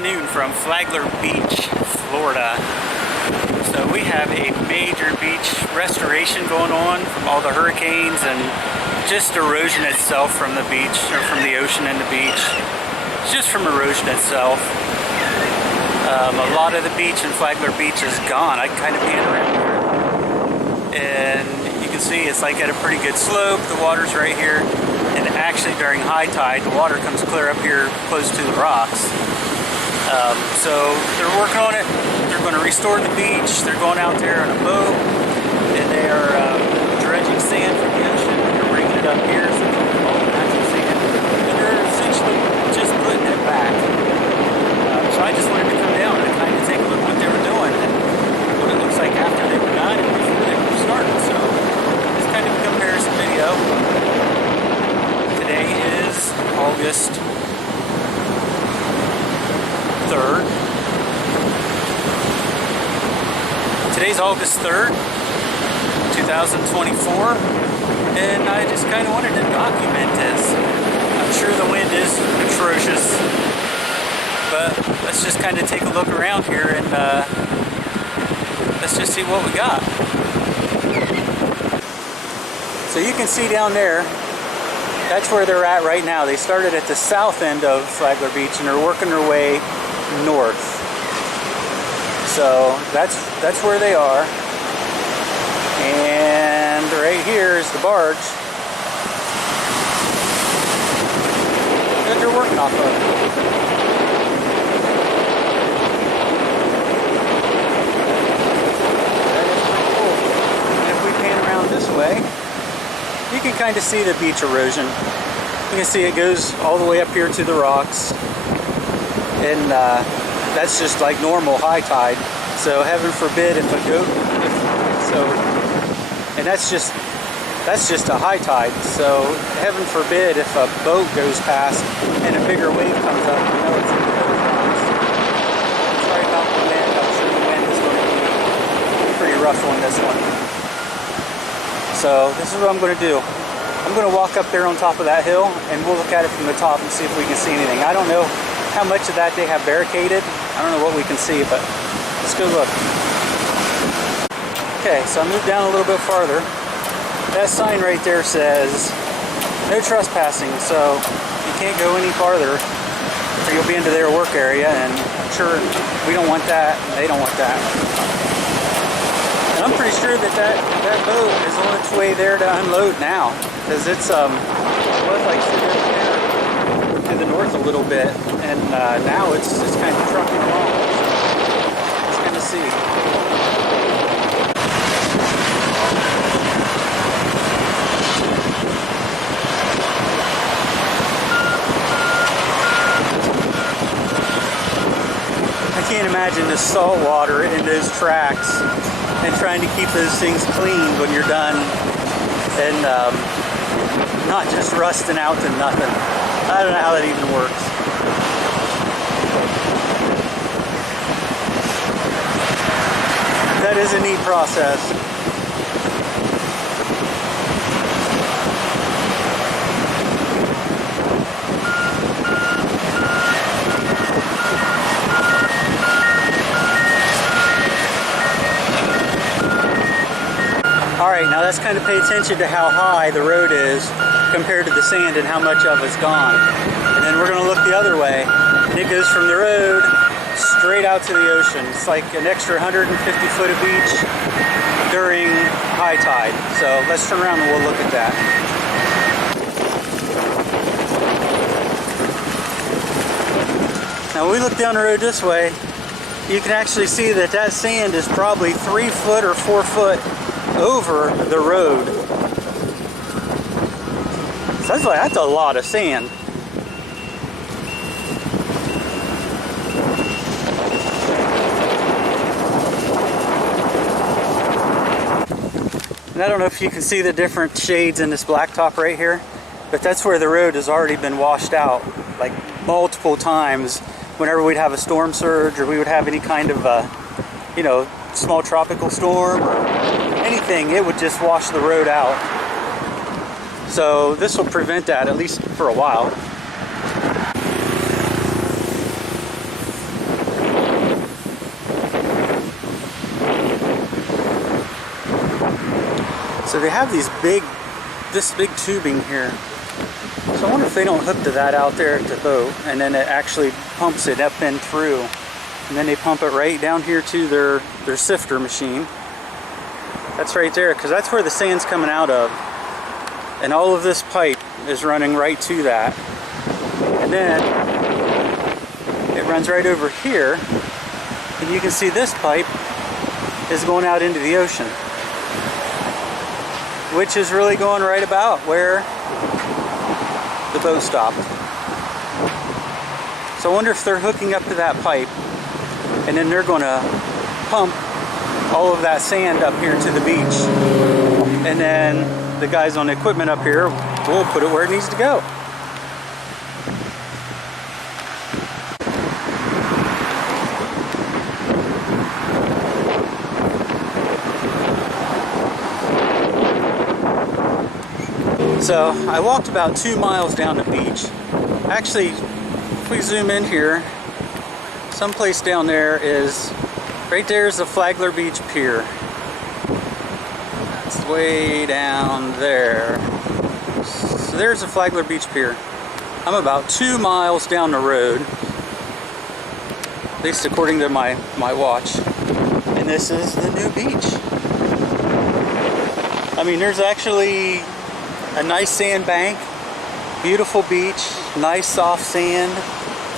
afternoon from Flagler Beach, Florida. So we have a major beach restoration going on from all the hurricanes and just erosion itself from the beach, or from the ocean and the beach. Just from erosion itself. A lot of the beach in Flagler Beach is gone. I kind of pan around here. And you can see it's like at a pretty good slope. The water's right here. And actually during high tide, the water comes clear up here close to the rocks. So they're working on it. They're going to restore the beach. They're going out there on a boat. And they are dredging sand from the ocean. They're bringing it up here. So it's all natural sand. And they're essentially just putting it back. So I just wanted to come down and kind of take a look at what they were doing and what it looks like after they were done and before they were started. So it's kind of a comparison video. Today is August 3rd. Today's August 3rd, 2024, and I just kind of wanted to document this. I'm sure the wind is atrocious, but let's just kind of take a look around here and let's just see what we got. So you can see down there, that's where they're at right now. They started at the south end of Flagler Beach and are working their way north. So that's where they are. And right here is the barge that they're working off of. That is pretty cool. And if we pan around this way, you can kind of see the beach erosion. You can see it goes all the way up here to the rocks. And that's just like normal high tide. So heaven forbid if a goat, and that's just a high tide. So heaven forbid if a boat goes past and a bigger wave comes up, you know it's going to go rocks. Sorry about the wind. I'm sure the wind is going to be pretty rough on this one. So this is what I'm going to do. I'm going to walk up there on top of that hill and we'll look at it from the top and see if we can see anything. I don't know how much of that they have barricaded. I don't know what we can see, but let's go look. Okay, so I moved down a little bit farther. That sign right there says no trespassing, so you can't go any farther or you'll be into their work area, and I'm sure we don't want that and they don't want that. And I'm pretty sure that boat is on its way there to unload now, because it's was like sitting over there to the north a little bit, and now it's kind of trucking along. Let's kind of see. I can't imagine the salt water in those tracks and trying to keep those things clean when you're done, and not just rusting out to nothing. I don't know how that even works. That is a neat process. Alright, now let's kind of pay attention to how high the road is compared to the sand and how much of it's gone. And then we're going to look the other way, and it goes from the road straight out to the ocean. It's like an extra 150 foot of beach during high tide. So let's turn around and we'll look at that. Now when we look down the road this way, you can actually see that that sand is probably 3 foot or 4 foot over the road. So that's a lot of sand. And I don't know if you can see the different shades in this blacktop right here, but that's where the road has already been washed out like multiple times whenever we'd have a storm surge, or we would have any kind of small tropical storm or anything. It would just wash the road out. So this will prevent that, at least for a while. So they have this big tubing here. So I wonder if they don't hook to that out there at the boat, and then it actually pumps it up and through. And then they pump it right down here to their sifter machine. That's right there, because that's where the sand's coming out of. And all of this pipe is running right to that. And then it runs right over here. And you can see this pipe is going out into the ocean, which is really going right about where the boat stopped. So I wonder if they're hooking up to that pipe, and then they're going to pump all of that sand up here to the beach, and then the guys on the equipment up here will put it where it needs to go. So I walked about 2 miles down the beach. Actually, if we zoom in here, someplace down there is, right there is the Flagler Beach Pier. It's way down there. So there's the Flagler Beach Pier. I'm about 2 miles down the road, at least according to my watch. And this is the new beach. I mean, there's actually a nice sand bank, beautiful beach, nice soft sand,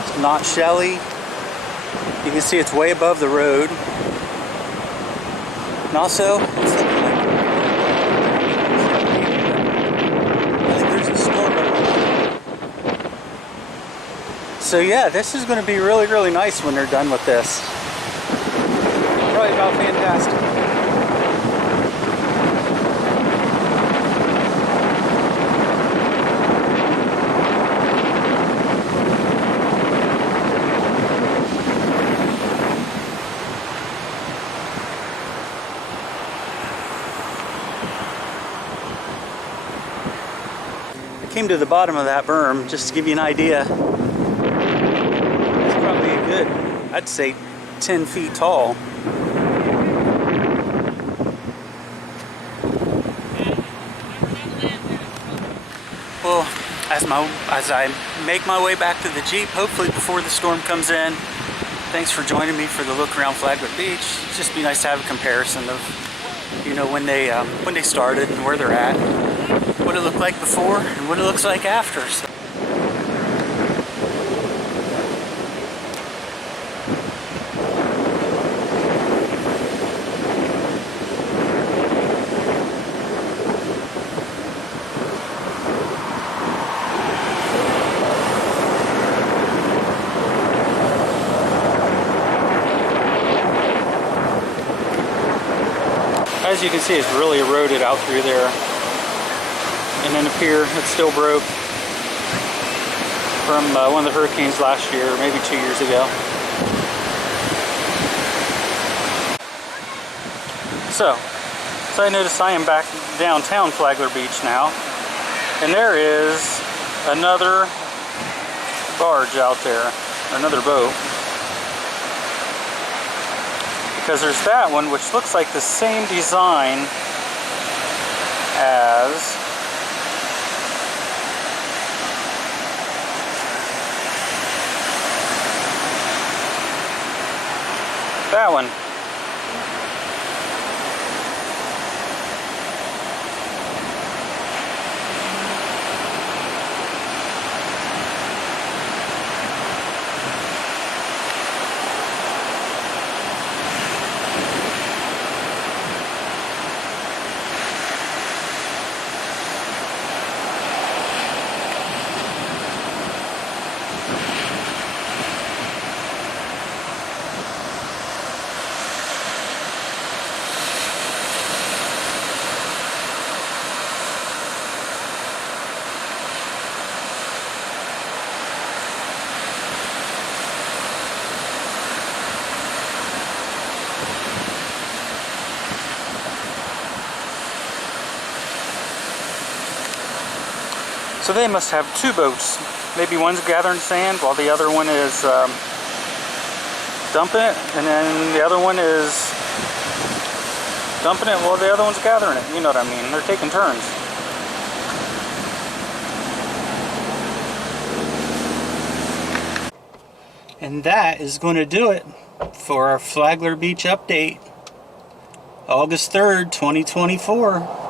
it's not shelly. You can see it's way above the road. And also, it's looking like, I think there's a storm. So yeah, this is going to be really, really nice when they're done with this. Probably about fantastic. Came to the bottom of that berm just to give you an idea. It's probably a good, I'd say 10 feet tall. Well, as I make my way back to the Jeep, hopefully before the storm comes in, thanks for joining me for the look around Flagler Beach. It's just be nice to have a comparison of, you know, when they started and where they're at. What it looked like before and what it looks like after. So. As you can see, it's really eroded out through there. And then the pier, it's still broke from one of the hurricanes last year, maybe 2 years ago. So I noticed I am back downtown Flagler Beach now, and there is another barge out there, another boat. Because there's that one which looks like the same design as that one. So they must have two boats. Maybe one's gathering sand while the other one is dumping it, and then the other one is dumping it while the other one's gathering it. You know what I mean? They're taking turns. And that is going to do it for our Flagler Beach update. August 3rd, 2024.